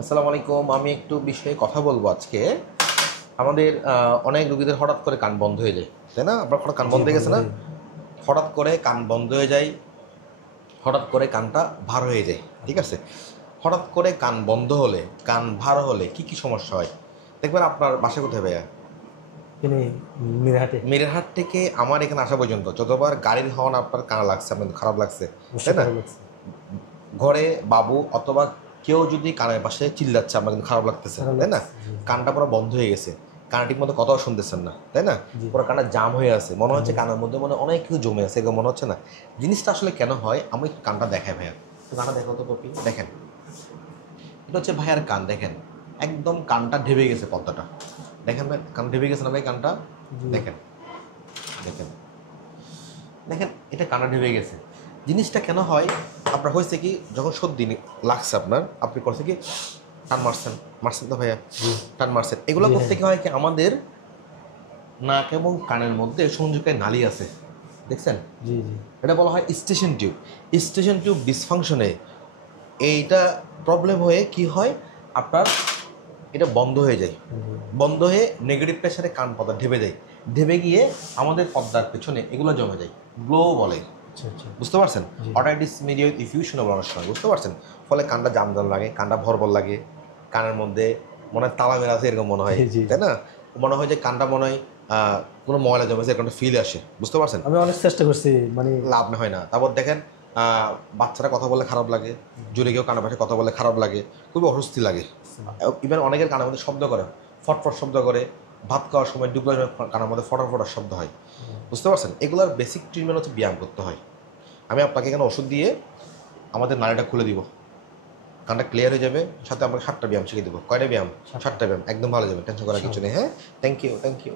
আসসালামু আলাইকুম। আমি একটু বিষয়ে কথা বলবো আজকে। আমাদের অনেক রোগীদের হঠাৎ করে কান বন্ধ হয়ে যায়, তাই না? আপনার হঠাৎ কান জি বন্ধ হয়ে গেছে না? বন্ধুরে। হঠাৎ করে কান বন্ধ হয়ে যায়, হঠাৎ করে কানটা ভার হয়ে যায়, ঠিক আছে? হঠাৎ করে কান বন্ধ হলে, কান ভার হলে কি কি সমস্যা হয়? দেখবেন আপনার বাসা কোথায় ভাইয়া? এখানে মিরহাটে। মিরহাট থেকে আমার এখানে আসা পর্যন্ত যতবার গাড়ির হর্ন আপনার কানে লাগছে, আপনার খারাপ লাগছে, তাই অবশ্যই না? খারাপ লাগছে। ঘরে বাবু অথবা কেউ যদি কানের পাশে চিল্লাচ্ছে, আমার কিন্তু খারাপ লাগতেছে, খারাপ তাই না? লাগছে, জি কানটা পুরো বন্ধ হয়ে গেছে, কানে ঠিক মতো কথাও শুনতেছেন না, তাই না? জি। পুরো কানটা জাম হয়ে আছে, মনে হচ্ছে হুম, কানের মধ্যে মনে অনেক কিছু জমে আছে, এরকম মনে হচ্ছে না? জিনিসটা আসলে কেন হয় আমি একটু কানটা দেখাই ভাইয়া, তো কানটা দেখো তো পপি, দেখেন এটা হচ্ছে ভাইয়ার কান, দেখেন একদম কানটা ঢেবে গেছে পর্দাটা, দেখেন ভাই কান ঢেবে গেছে না ভাই কানটা? জি দেখেন, দেখেন, দেখেন এটা কানা ঢেবে গেছে। জিনিসটা কেন হয়? আপনার হয়েছে কি, যখন সর্দি লাগছে আপনার, আপনি করছে কি টান মারছেন, মারছেন তো ভাইয়া, জি টান মারছেন, এগুলো জি। করতে হ্যাঁ কি হয় কি আমাদের নাক এবং কানের মধ্যে সংযোগের নালী আছে, দেখছেন? জি জি এটা বলা হয় স্টেশন টিউব। স্টেশন টিউব ডিসফাংশনে এইটা প্রবলেম হয়ে কি হয় আপনার, এটা বন্ধ হয়ে যায়, জি। বন্ধ হয়ে নেগেটিভ প্রেশারে কান পর্দা ঢেবে যায়, ঢেবে গিয়ে আমাদের পর্দার পেছনে এগুলো জমে যায়, গ্লো বলে, আচ্ছা আচ্ছা। বুঝতে পারছেন? জি অটাইটিস মিডিয়া উইথ ইফিউশন বলে অনেক সময়, বুঝতে পারছেন? ফলে কানটা জাম জাম লাগে, কানটা ভরভর লাগে, কানের মধ্যে মনে হয় তালা মেরা আছে এরকম মনে হয়, জি জি জি। তাই না? মনে হয় যে কানটা মনে হয় কোনো ময়লা জমেছে, এরকম একটা ফিল আসে, বুঝতে পারছেন? আমি অনেক চেষ্টা করছি মানে। লাভ না হয় না। তারপর দেখেন বাচ্চারা কথা বললে খারাপ লাগে, জোরে কেউ কানের পাশে কথা বললে খারাপ লাগে, খুবই অস্বস্তি লাগে। ইভেন অনেকের কানের মধ্যে শব্দ করে, ফটফট শব্দ করে, ভাত খাওয়ার সময় ডুবলার সময় কানের মধ্যে ফটার ফটার শব্দ হয়, বুঝতে পারছেন? এগুলোর বেসিক ট্রিটমেন্ট হচ্ছে ব্যায়াম করতে হয়। আমি আপনাকে এখানে ওষুধ দিয়ে আমাদের নাড়িটা খুলে দিব, কানটা ক্লিয়ার হয়ে যাবে, সাথে আমরা 7টা ব্যায়াম শিখিয়ে দেবো। কয়টা ব্যায়াম? 7টা ব্যায়াম, একদম ভালো যাবে, টেনশন করার কিছু নেই। হ্যাঁ, থ্যাংক ইউ, থ্যাংক ইউ।